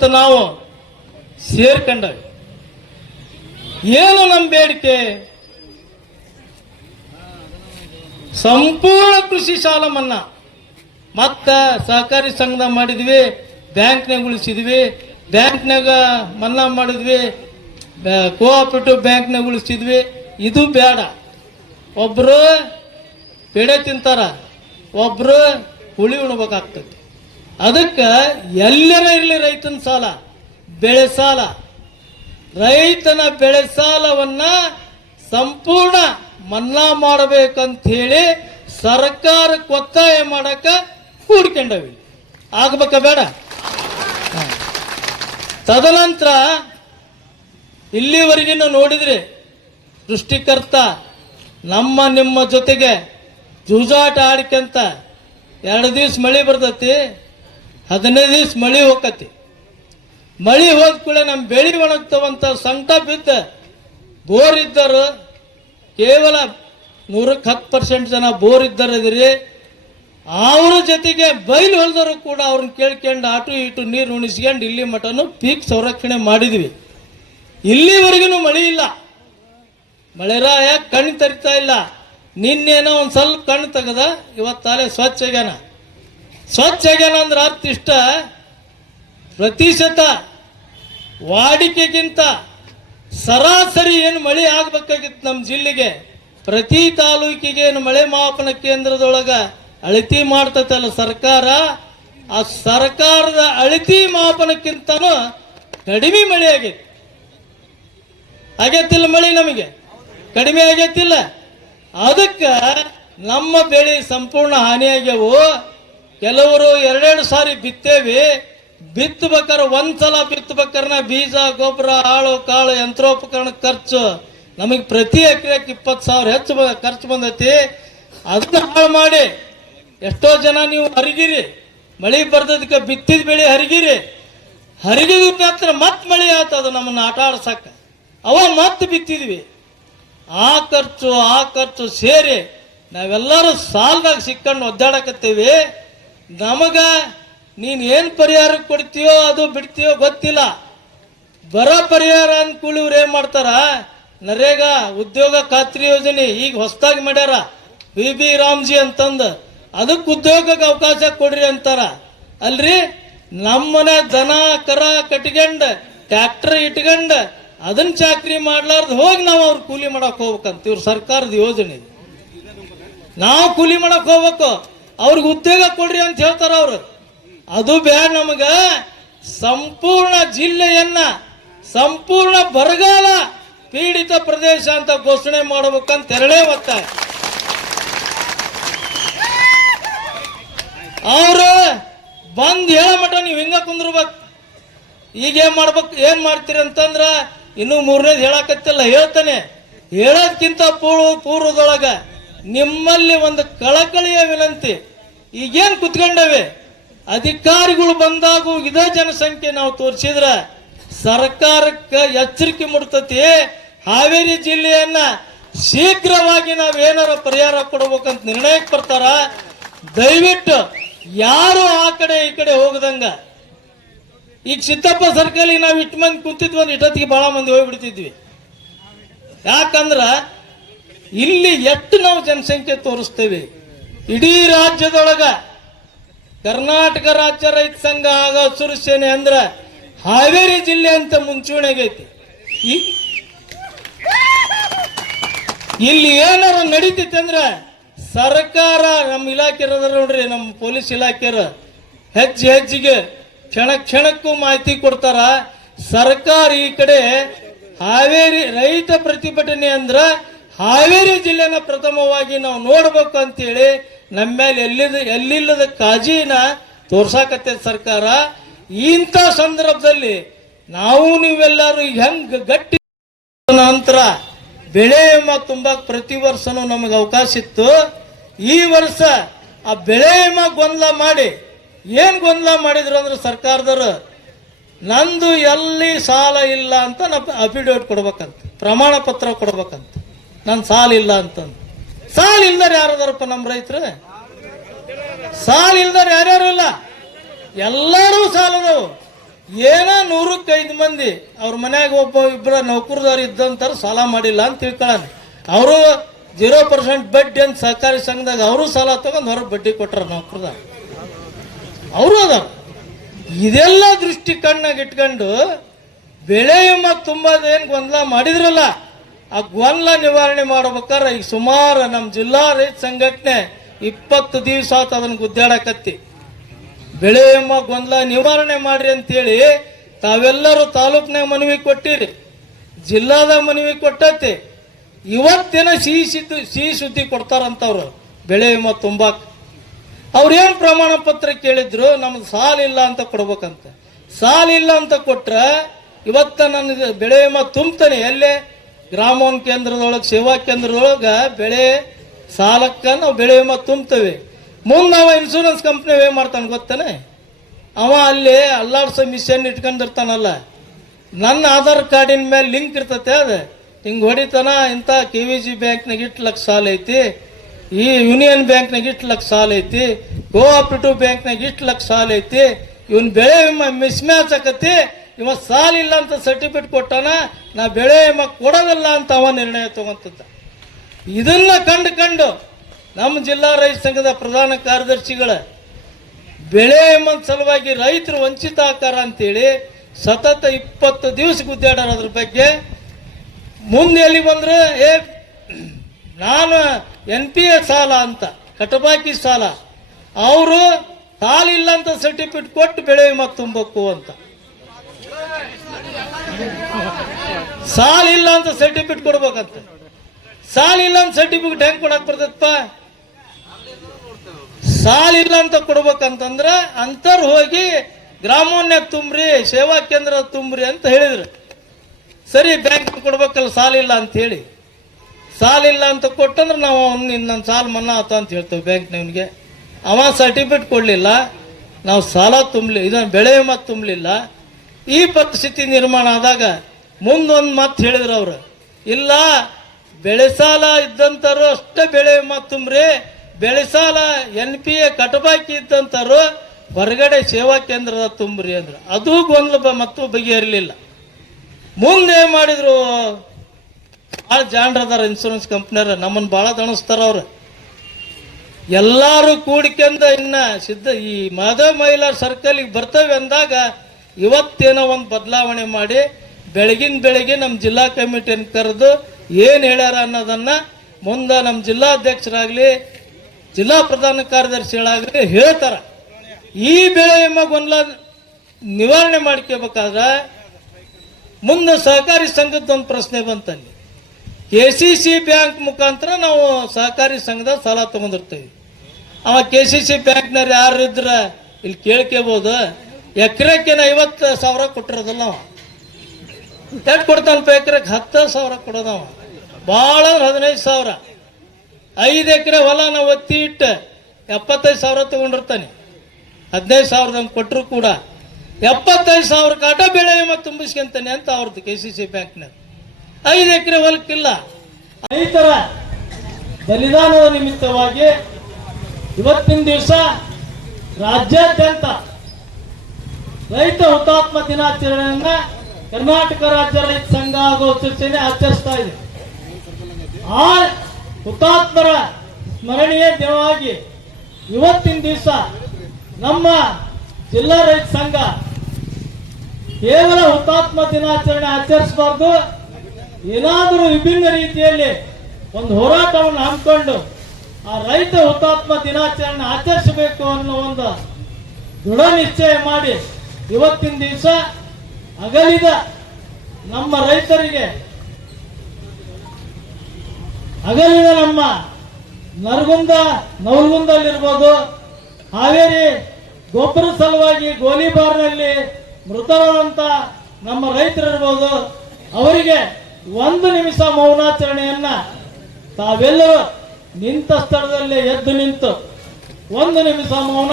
ಇವತ್ತು ನಾವು ಸೇರ್ಕೊಂಡವಿ. ಏನು ನಮ್ಮ ಬೇಡಿಕೆ? ಸಂಪೂರ್ಣ ಕೃಷಿ ಸಾಲ ಮನ್ನಾ. ಮತ್ತು ಸಹಕಾರಿ ಸಂಘದಾಗ ಮಾಡಿದ್ವಿ, ಬ್ಯಾಂಕ್ನಾಗ ಉಳಿಸಿದ್ವಿ, ಬ್ಯಾಂಕ್ನಾಗ ಮನ್ನಾ ಮಾಡಿದ್ವಿ, ಕೋಆಪರೇಟಿವ್ ಬ್ಯಾಂಕ್ನಾಗ ಉಳಿಸಿದ್ವಿ. ಇದು ಬೇಡ. ಒಬ್ಬರು ಪೇಡೆ ತಿಂತಾರ, ಒಬ್ಬರು ಹುಳಿ ಉಣ್ಬೇಕಾಗ್ತದೆ. ಅದಕ್ಕೆ ಎಲ್ಲರ ಇರಲಿ ರೈತನ ಸಾಲ, ಬೆಳೆ ಸಾಲ, ರೈತನ ಬೆಳೆ ಸಾಲವನ್ನು ಸಂಪೂರ್ಣ ಮನ್ನಾ ಮಾಡಬೇಕಂತ ಹೇಳಿ ಸರ್ಕಾರಕ್ಕೆ ಒತ್ತಾಯ ಮಾಡಕ್ಕೆ ಕೂಡ್ಕೊಂಡವಿ. ಆಗ್ಬೇಕ ಬೇಡ? ತದನಂತರ ಇಲ್ಲಿವರೆಗಿನ ನೋಡಿದ್ರಿ ಸೃಷ್ಟಿಕರ್ತ ನಮ್ಮ ನಿಮ್ಮ ಜೊತೆಗೆ ಜೂಜಾಟ ಆಡ್ಕಂತ 2 ದಿವಸ ಮಳೆ ಬರ್ತೈತಿ, 15 ದಿವಸ ಮಳೆ ಹೋಗತಿ. ಮಳೆ ಹೋದ ಕೂಡ ನಮ್ಮ ಬೆಳೆ ಒಣಗ್ತವಂತ ಸಂಕಟ ಬಿದ್ದ ಬೋರ್ ಇದ್ದರು ಕೇವಲ 100% ಜನ ಬೋರ್ ಇದ್ದಾರದಿರಿ. ಅವ್ರ ಜೊತೆಗೆ ಬಯಲು ಹೊಲದರು ಕೂಡ ಅವ್ರನ್ನ ಕೇಳ್ಕೊಂಡು ಆಟು ಇಟು ನೀರು ಉಣಿಸ್ಕೊಂಡು ಇಲ್ಲಿ ಮಟನು ಪೀಕ್ ಸಂರಕ್ಷಣೆ ಮಾಡಿದ್ವಿ. ಇಲ್ಲಿವರೆಗೂ ಮಳೆ ಇಲ್ಲ. ಮಳೆರಾಯ ಕಣ್ಣು ತರಿತಾ ಇಲ್ಲ. ನಿನ್ನೇನೋ ಒಂದು ಸ್ವಲ್ಪ ಕಣ್ಣು ತೆಗೆದ, ಇವತ್ತಾಲೆ ಸ್ವಚ್ಛ ಆಗ್ಯಾನ. ಸ್ವಚ್ಛ ಆಗ್ಯಾನ ಅಂದ್ರೆ ಅರ್ಥ ಇಷ್ಟ, ಪ್ರತಿಶತ ವಾಡಿಕೆಗಿಂತ ಸರಾಸರಿ ಏನು ಮಳೆ ಆಗ್ಬೇಕಾಗಿತ್ತು ನಮ್ಮ ಜಿಲ್ಲೆಗೆ, ಪ್ರತಿ ತಾಲೂಕಿಗೆ ಏನು ಮಳೆ ಮಾಪನ ಕೇಂದ್ರದೊಳಗೆ ಅಳತಿ ಮಾಡ್ತೈತಲ್ಲ ಸರ್ಕಾರ, ಆ ಸರ್ಕಾರದ ಅಳತಿ ಮಾಪನಕ್ಕಿಂತನೂ ಕಡಿಮೆ ಮಳೆ ಆಗೈತಿ. ಆಗೈತಿಲ್ಲ ಮಳೆ, ನಮಗೆ ಕಡಿಮೆ ಆಗೈತಿಲ್ಲ. ಅದಕ್ಕೆ ನಮ್ಮ ಬೆಳೆ ಸಂಪೂರ್ಣ ಹಾನಿಯಾಗ್ಯವು. ಕೆಲವರು 2 ಸಾರಿ ಬಿತ್ತೇವಿ. ಬಿತ್ತಬೇಕಾದ್ರೆ ಒಂದ್ಸಲ ಬಿತ್ತಬೇಕಾದ್ರೆ ಬೀಜ, ಗೊಬ್ಬರ, ಆಳು ಕಾಳು, ಯಂತ್ರೋಪಕರಣ ಖರ್ಚು ನಮಗೆ ಪ್ರತಿ ಎಕರೆಗೆ 20,000 ಹೆಚ್ಚು ಖರ್ಚು ಬಂದೈತಿ. ಅದನ್ನ ಹಾಳು ಮಾಡಿ ಎಷ್ಟೋ ಜನ ನೀವು ಹರಿಗಿರಿ, ಮಳೆ ಬರ್ದದಕ್ಕೆ ಬಿತ್ತಿದ ಬೆಳೆ ಹರಿಗಿರಿ, ಹರಿಗಿದ ಮಾತ್ರ ಮತ್ತೆ ಮಳೆ ಆತದ ನಮ್ಮನ್ನು ಆಟ ಆಡ್ಸಕ್ಕ. ಅವ ಮತ್ತೆ ಬಿತ್ತಿದ್ವಿ. ಆ ಖರ್ಚು ಸೇರಿ ನಾವೆಲ್ಲರೂ ಸಾಲದಾಗ ಸಿಕ್ಕೊಂಡು ಒದ್ದಾಡಕತ್ತೀವಿ. ನಮಗ ನೀನು ಏನು ಪರಿಹಾರ ಕೊಡ್ತೀಯೋ ಅದು ಬಿಡ್ತೀಯೋ ಗೊತ್ತಿಲ್ಲ. ಬರ ಪರಿಹಾರ ಅನ್ಕೂಲ ಇವ್ರು ಏನು ಮಾಡ್ತಾರ, ನರೇಗಾ ಉದ್ಯೋಗ ಖಾತ್ರಿ ಯೋಜನೆ ಈಗ ಹೊಸದಾಗಿ ಮಾಡ್ಯಾರ, BB ರಾಮ್ಜಿ ಅಂತಂದು, ಅದಕ್ಕೆ ಉದ್ಯೋಗಕ್ಕೆ ಅವಕಾಶ ಕೊಡ್ರಿ ಅಂತಾರ. ಅಲ್ರಿ ನಮ್ಮನೆ ದನ ಕರ ಕಟ್ಕೊಂಡು ಟ್ಯಾಕ್ಟರ್ ಇಟ್ಕೊಂಡು ಅದನ್ನ ಚಾಕ್ರಿ ಮಾಡ್ಲಾರ್ದು ಹೋಗಿ ನಾವು ಅವ್ರು ಕೂಲಿ ಮಾಡಕ್ ಹೋಗ್ಬೇಕಂತ ಇವ್ರ ಸರ್ಕಾರದ ಯೋಜನೆ. ನಾವು ಕೂಲಿ ಮಾಡಕ್ ಹೋಗ್ಬೇಕು, ಅವ್ರಿಗೆ ಉದ್ಯೋಗ ಕೊಡ್ರಿ ಅಂತ ಹೇಳ್ತಾರ ಅವ್ರು. ಅದು ಬೇಡ. ನಮಗ ಸಂಪೂರ್ಣ ಜಿಲ್ಲೆಯನ್ನ ಸಂಪೂರ್ಣ ಬರಗಾಲ ಪೀಡಿತ ಪ್ರದೇಶ ಅಂತ ಘೋಷಣೆ ಮಾಡಬೇಕಂತ ಎರಡೇ ಒತ್ತಾಯ. ಅವರು ಬಂದ್ ಹೇಳ ಮಟ ನೀವು ಹಿಂಗ ಕುಂದ್ರಬೇಕು. ಈಗ ಏನ್ ಮಾಡ್ತೀರಿ ಅಂತಂದ್ರ ಇನ್ನು 3ನೇದು ಹೇಳಕತ್ತಿಲ್ಲ, ಹೇಳ್ತಾನೆ. ಹೇಳೋದ್ಕಿಂತ ಪೂರ್ವದೊಳಗ ನಿಮ್ಮಲ್ಲಿ ಒಂದು ಕಳಕಳಿಯ ವಿನಂತಿ. ಈಗೇನು ಕುತ್ಕೊಂಡವೆ ಅಧಿಕಾರಿಗಳು ಬಂದಾಗ ಇದೇ ಜನಸಂಖ್ಯೆ ನಾವು ತೋರಿಸಿದ್ರ ಸರ್ಕಾರಕ್ಕೆ ಎಚ್ಚರಿಕೆ ಮೂಡ್ತತಿ. ಹಾವೇರಿ ಜಿಲ್ಲೆಯನ್ನ ಶೀಘ್ರವಾಗಿ ನಾವೇನಾರ ಪರಿಹಾರ ಕೊಡ್ಬೇಕಂತ ನಿರ್ಣಯಕ್ಕೆ ಬರ್ತಾರ. ದಯವಿಟ್ಟು ಯಾರು ಆ ಕಡೆ ಈ ಕಡೆ ಹೋಗದಂಗ. ಈಗ ಸಿದ್ದಪ್ಪ ಸರ್ಕಲ್ಗೆ ನಾವು ಇಟ್ಟು ಮಂದಿ ಕುಂತಿದ್ವಿ ಅಂದ್ರೆ ಇಟ್ಟೊತ್ತಿಗೆ ಬಹಳ ಮಂದಿ ಹೋಗ್ಬಿಡ್ತಿದ್ವಿ. ಯಾಕಂದ್ರ ಇಲ್ಲಿ ಎಷ್ಟು ನಾವು ಜನಸಂಖ್ಯೆ ತೋರಿಸ್ತೇವೆ. ಇಡೀ ರಾಜ್ಯದೊಳಗ ಕರ್ನಾಟಕ ರಾಜ್ಯ ರೈತ ಸಂಘ ಆಗ ಹಸಿರು ಸೇನೆ ಅಂದ್ರ ಹಾವೇರಿ ಜಿಲ್ಲೆ ಅಂತ ಮುಂಚೂಣಿಗೈತಿ. ಇಲ್ಲಿ ಏನಾರ ನಡೀತೈತಿ ಅಂದ್ರ ಸರ್ಕಾರ, ನಮ್ಮ ಇಲಾಖೆ ನೋಡ್ರಿ, ನಮ್ಮ ಪೊಲೀಸ್ ಇಲಾಖೆಯರು ಹೆಜ್ಜೆಗೆ ಕ್ಷಣಕ್ಕೂ ಮಾಹಿತಿ ಕೊಡ್ತಾರ. ಸರ್ಕಾರ ಈ ಕಡೆ ಹಾವೇರಿ ರೈತ ಪ್ರತಿಭಟನೆ ಅಂದ್ರ ಹಾವೇರಿ ಜಿಲ್ಲೆನ ಪ್ರಥಮವಾಗಿ ನಾವು ನೋಡ್ಬೇಕು ಅಂತೇಳಿ ನಮ್ಮ ಮೇಲೆ ಎಲ್ಲಿಲ್ಲದ ಕಾಳಜಿನ ತೋರ್ಸಾಕತ್ತೈತಿ ಸರ್ಕಾರ. ಇಂಥ ಸಂದರ್ಭದಲ್ಲಿ ನಾವು ನೀವೆಲ್ಲರೂ ಹೆಂಗ್ ಗಟ್ಟಿ ನಂತರ ಬೆಳೆ ವಿಮಾ ತುಂಬಾಕ್ ಪ್ರತಿ ವರ್ಷನೂ ನಮಗೆ ಅವಕಾಶ ಇತ್ತು. ಈ ವರ್ಷ ಆ ಬೆಳೆ ವಿಮಾ ಗೊಂದಲ ಮಾಡಿ ಏನ್ ಗೊಂದಲ ಮಾಡಿದ್ರು ಅಂದ್ರೆ ಸರ್ಕಾರದವರು ನಂದು ಎಲ್ಲಿ ಸಾಲ ಇಲ್ಲ ಅಂತ ಅಫಿಡೇವಿಟ್ ಕೊಡ್ಬೇಕಂತ, ಪ್ರಮಾಣ ಪತ್ರ ಕೊಡ್ಬೇಕಂತ, ನನ್ನ ಸಾಲ ಇಲ್ಲ ಅಂತಂದು. ಸಾಲ ಇಲ್ದಾರ ಯಾರದಾರಪ್ಪ ನಮ್ಮ ರೈತರು? ಸಾಲ ಇಲ್ದಾರ ಯಾರ್ಯಾರು ಇಲ್ಲ, ಎಲ್ಲರೂ ಸಾಲದವು. ಏನೋ 105 ಮಂದಿ ಅವ್ರ ಮನ್ಯಾಗ ಒಬ್ಬ ಇಬ್ಬರ ನೌಕರದವ್ರು ಇದ್ದಂತಾರ ಸಾಲ ಮಾಡಿಲ್ಲ ಅಂತ ತಿಳ್ಕೊಳ್ಳೋಣ. ಅವರು 0% ಬಡ್ಡಿ ಅಂತ ಸಹಕಾರಿ ಸಂಘದಾಗ ಅವರು ಸಾಲ ತಗೊಂಡು ಹೊರಗೆ ಬಡ್ಡಿ ಕೊಟ್ಟಾರ ನೌಕರದಾಗ ಅವರು ಅದ. ಇದೆಲ್ಲ ದೃಷ್ಟಿ ಕಣ್ಣಾಗ ಇಟ್ಕೊಂಡು ಬೆಳೆ ವಿಮಾ ತುಂಬದೇನು ಗೊಂದಲ ಮಾಡಿದ್ರಲ್ಲ, ಆ ಗೊಂದಲ ನಿವಾರಣೆ ಮಾಡ್ಬೇಕಾರೆ ಈಗ ಸುಮಾರು ನಮ್ಮ ಜಿಲ್ಲಾ ರೈತ ಸಂಘಟನೆ 20 ದಿವಸ ಆತ ಅದನ್ನು ಗುದ್ದಾಡಕತ್ತಿ. ಬೆಳೆ ವಿಮಾ ಗೊಂದಲ ನಿವಾರಣೆ ಮಾಡ್ರಿ ಅಂತೇಳಿ ತಾವೆಲ್ಲರೂ ತಾಲೂಕ್ನಾಗ ಮನವಿ ಕೊಟ್ಟಿರಿ, ಜಿಲ್ಲಾದಾಗ ಮನವಿ ಕೊಟ್ಟೈತಿ. ಇವತ್ತೇನೋ ಸಿಹಿ ಸುದ್ದಿ ಕೊಡ್ತಾರಂತವ್ರು ಬೆಳೆ ವಿಮಾ ತುಂಬಾಕ. ಅವ್ರೇನು ಪ್ರಮಾಣ ಪತ್ರ ಕೇಳಿದ್ರು, ನಮ್ದು ಸಾಲ ಇಲ್ಲ ಅಂತ ಕೊಡ್ಬೇಕಂತ. ಸಾಲ ಇಲ್ಲ ಅಂತ ಕೊಟ್ರೆ ಇವತ್ತ ನನ್ನ ಬೆಳೆ ವಿಮಾ ತುಂಬ್ತಾನೆ ಎಲ್ಲೇ ಗ್ರಾಮೋನ್ ಕೇಂದ್ರದೊಳಗೆ ಸೇವಾ ಕೇಂದ್ರದೊಳಗೆ ಬೆಳೆ ಸಾಲಕ್ಕೆ ನಾವು ಬೆಳೆ ವಿಮಾ ತುಂಬ್ತೇವೆ. ಮುಂದೆ ಅವ ಇನ್ಶೂರೆನ್ಸ್ ಕಂಪ್ನಿ ಏನು ಮಾಡ್ತಾನೆ ಗೊತ್ತಾನೆ, ಅವ ಅಲ್ಲಿ ಅಲ್ಲಾಡ್ಸೋ ಮಿಷನ್ ಇಟ್ಕೊಂಡಿರ್ತಾನಲ್ಲ, ನನ್ನ ಆಧಾರ್ ಕಾರ್ಡಿನ ಮೇಲೆ ಲಿಂಕ್ ಇರ್ತತೆ, ಅದು ಹಿಂಗೆ ಹೊಡಿತಾನ. ಇಂಥ KVG ಬ್ಯಾಂಕ್ನಾಗ 8 ಲಕ್ಷ ಸಾಲ ಐತಿ, ಈ ಯೂನಿಯನ್ ಬ್ಯಾಂಕ್ನಾಗ 8 ಲಕ್ಷ ಸಾಲ ಐತಿ, ಕೋಆಪರೇಟಿವ್ ಬ್ಯಾಂಕ್ನಾಗ 8 ಲಕ್ಷ ಸಾಲ ಐತಿ, ಇವನ್ ಬೆಳೆ ವಿಮಾ ಮಿಸ್ ಮ್ಯಾಚ್ ಆಕತಿ, ಇವ ಸಾಲ ಇಲ್ಲ ಅಂತ ಸರ್ಟಿಫಿಕೇಟ್ ಕೊಟ್ಟಾನ, ನಾ ಬೆಳೆ ವಿಮಾ ಕೊಡೋದಿಲ್ಲ ಅಂತ ಅವ ನಿರ್ಣಯ ತಗೊಂತದ್ದ. ಇದನ್ನ ಕಂಡು ನಮ್ಮ ಜಿಲ್ಲಾ ರೈತ ಸಂಘದ ಪ್ರಧಾನ ಕಾರ್ಯದರ್ಶಿಗಳ ಬೆಳೆ ವಿಮಾ ಸಲುವಾಗಿ ರೈತರು ವಂಚಿತ ಆಕಾರ ಅಂತೇಳಿ ಸತತ 20 ದಿವಸ ಗುದ್ದಾಡ್ಯಾರ. ಅದ್ರ ಬಗ್ಗೆ ಮುಂದೆ ಎಲ್ಲಿ ಬಂದ್ರೆ ನಾನು NPA ಸಾಲ ಅಂತ ಕಟಬಾಕಿ ಸಾಲ, ಅವರು ಸಾಲ ಇಲ್ಲ ಅಂತ ಸರ್ಟಿಫಿಕೇಟ್ ಕೊಟ್ಟು ಬೆಳೆ ವಿಮಾ ತುಂಬಬೇಕು ಅಂತ. ಸಾಲ ಇಲ್ಲ ಅಂತ ಸರ್ಟಿಫಿಕೇಟ್ ಕೊಡ್ಬೇಕಂತ. ಸಾಲ ಇಲ್ಲ ಅಂತ ಸರ್ಟಿಫಿಕೇಟ್ ಹೆಂಗ್ ಕೊಡಕ್ ಬರ್ತದಪ್ಪ? ಸಾಲ ಇಲ್ಲ ಅಂತ ಕೊಡ್ಬೇಕಂತಂದ್ರೆ ಅಂತರ್ ಹೋಗಿ ಗ್ರಾಮೋನ್ಯಾಗ ತುಂಬ್ರಿ, ಸೇವಾ ಕೇಂದ್ರ ತುಂಬ್ರಿ ಅಂತ ಹೇಳಿದ್ರು. ಸರಿ, ಬ್ಯಾಂಕ್ ಕೊಡ್ಬೇಕಲ್ಲ ಸಾಲ ಇಲ್ಲ ಅಂತ ಹೇಳಿ. ಸಾಲ ಇಲ್ಲ ಅಂತ ಕೊಟ್ಟಂದ್ರೆ ನಾವು ನನ್ನ ಸಾಲ ಮನ್ನಾ ಆತ ಅಂತ ಹೇಳ್ತೇವೆ ಬ್ಯಾಂಕ್ನವನಿಗೆ. ಅವ ಸರ್ಟಿಫಿಕೇಟ್ ಕೊಡಲಿಲ್ಲ, ನಾವು ಸಾಲ ತುಂಬಲಿ, ಇದನ್ನು ಬೆಳೆ ವಿಮಾ ತುಂಬಲಿಲ್ಲ. ಈ ಪರಿಸ್ಥಿತಿ ನಿರ್ಮಾಣ ಆದಾಗ ಮುಂದೊಂದು ಮಾತು ಹೇಳಿದ್ರು ಅವರು, ಇಲ್ಲ ಬೆಳೆ ಸಾಲ ಇದ್ದಂಥವ್ರು ಅಷ್ಟೇ ಬೆಳೆ ವಿಮಾ ತುಂಬ್ರಿ, ಬೆಳೆ ಸಾಲ NPA ಕಟಬಾಕಿ ಇದ್ದಂಥವ್ರು ಹೊರಗಡೆ ಸೇವಾ ಕೇಂದ್ರದ ತುಂಬ್ರಿ ಅಂದ್ರೆ. ಅದು ಗೊಂದಲ ಮತ್ತು ಬಗೆಹರಿಲಿಲ್ಲ. ಮುಂದೆ ಮಾಡಿದ್ರು, ಭಾಳ ಜಾಣರದಾರ ಇನ್ಶೂರೆನ್ಸ್ ಕಂಪ್ನಿಯವ್ರು, ನಮ್ಮನ್ನು ಭಾಳ ದಣಿಸ್ತಾರ ಅವ್ರು. ಎಲ್ಲರೂ ಕೂಡಿಕೆಂದ ಇನ್ನು ಈ ಮಹಿಳಾ ಸರ್ಕಲ್ಗೆ ಬರ್ತೇವೆ ಅಂದಾಗ ಇವತ್ತೇನೋ ಒಂದು ಬದಲಾವಣೆ ಮಾಡಿ ಬೆಳಗ್ಗೆ ನಮ್ಮ ಜಿಲ್ಲಾ ಕಮಿಟಿಯನ್ನು ಕರೆದು ಏನು ಹೇಳ್ಯಾರ ಅನ್ನೋದನ್ನು ಮುಂದೆ ನಮ್ಮ ಜಿಲ್ಲಾಧ್ಯಕ್ಷರಾಗಲಿ ಜಿಲ್ಲಾ ಪ್ರಧಾನ ಕಾರ್ಯದರ್ಶಿಗಳಾಗಲಿ ಹೇಳ್ತಾರೆ. ಈ ಬೆಳೆ ವಿಮಾ ಗೊಂದಲ ನಿವಾರಣೆ ಮಾಡ್ಕೋಬೇಕಾದ್ರೆ ಮುಂದೆ ಸಹಕಾರಿ ಸಂಘದ ಒಂದು ಪ್ರಶ್ನೆ ಬಂತಲ್ಲಿ. KCC ಬ್ಯಾಂಕ್ ಮುಖಾಂತರ ನಾವು ಸಹಕಾರಿ ಸಂಘದ ಸಾಲ ತಗೊಂಡಿರ್ತೀವಿ. ಅವ KCC ಬ್ಯಾಂಕ್ನವ್ರು ಯಾರು ಇದ್ರ ಇಲ್ಲಿ ಕೇಳ್ಕೋಬಹುದು, ಎಕರೆಕ್ಕೆ 50,000 ಕೊಟ್ಟಿರೋದಲ್ಲ ಅವ. ಎಷ್ಟು ಕೊಡ್ತಾನಪ್ಪ ಎಕರೆಗೆ? 10,000 ಕೊಡೋದವ. ಭಾಳ 15,000. 5 ಎಕರೆ ಹೊಲ ನಾವು ಒತ್ತಿ ಇಟ್ಟು 75,000 ತಗೊಂಡಿರ್ತಾನೆ. 15,000 ಕೊಟ್ಟರು ಕೂಡ 75,000 ಕಾಟ ಬೆಳೆ ವಿಮಾ ತುಂಬಿಸ್ಕೊಂತಾನೆ ಅಂತ ಅವ್ರದ್ದು KCC ಬ್ಯಾಂಕ್ನಾಗ. 5 ಎಕರೆ ಹೊಲಕ್ಕಿಲ್ಲ. ರೈತರ ಬಲಿದಾನದ ನಿಮಿತ್ತವಾಗಿ ಇವತ್ತಿನ ದಿವಸ ರಾಜ್ಯಾದ್ಯಂತ ರೈತ ಹುತಾತ್ಮ ದಿನಾಚರಣೆಯನ್ನ ಕರ್ನಾಟಕ ರಾಜ್ಯ ರೈತ ಸಂಘ ಹಾಗೂ ಅಸೋಸಿಯೇಷನ್ ಆಚರಿಸ್ತಾ ಇದೆ. ಆ ಹುತಾತ್ಮರ ಸ್ಮರಣೀಯ ದಿನವಾಗಿ ಇವತ್ತಿನ ದಿವಸ ನಮ್ಮ ಜಿಲ್ಲಾ ರೈತ ಸಂಘ ಕೇವಲ ಹುತಾತ್ಮ ದಿನಾಚರಣೆ ಆಚರಿಸಬಾರ್ದು, ಏನಾದರೂ ವಿಭಿನ್ನ ರೀತಿಯಲ್ಲಿ ಒಂದು ಹೋರಾಟವನ್ನು ಹಮ್ಮಿಕೊಂಡು ಆ ರೈತ ಹುತಾತ್ಮ ದಿನಾಚರಣೆ ಆಚರಿಸಬೇಕು ಅನ್ನೋ ಒಂದು ದೃಢ ನಿಶ್ಚಯ ಮಾಡಿ ಇವತ್ತಿನ ದಿವಸ ಅಗಲಿದ ನಮ್ಮ ರೈತರಿಗೆ, ಅಗಲಿದ ನಮ್ಮ ನವಲಗುಂದಲ್ಲಿರ್ಬೋದು, ಹಾವೇರಿ ಗೊಬ್ಬರ ಸಲುವಾಗಿ ಗೋಲಿಬಾರ್ನಲ್ಲಿ ಮೃತರಾದಂಥ ನಮ್ಮ ರೈತರಿರ್ಬೋದು, ಅವರಿಗೆ 1 ನಿಮಿಷ ಮೌನಾಚರಣೆಯನ್ನ ತಾವೆಲ್ಲರೂ ನಿಂತ ಸ್ಥಳದಲ್ಲೇ ಎದ್ದು ನಿಂತು 1 ನಿಮಿಷ ಮೌನ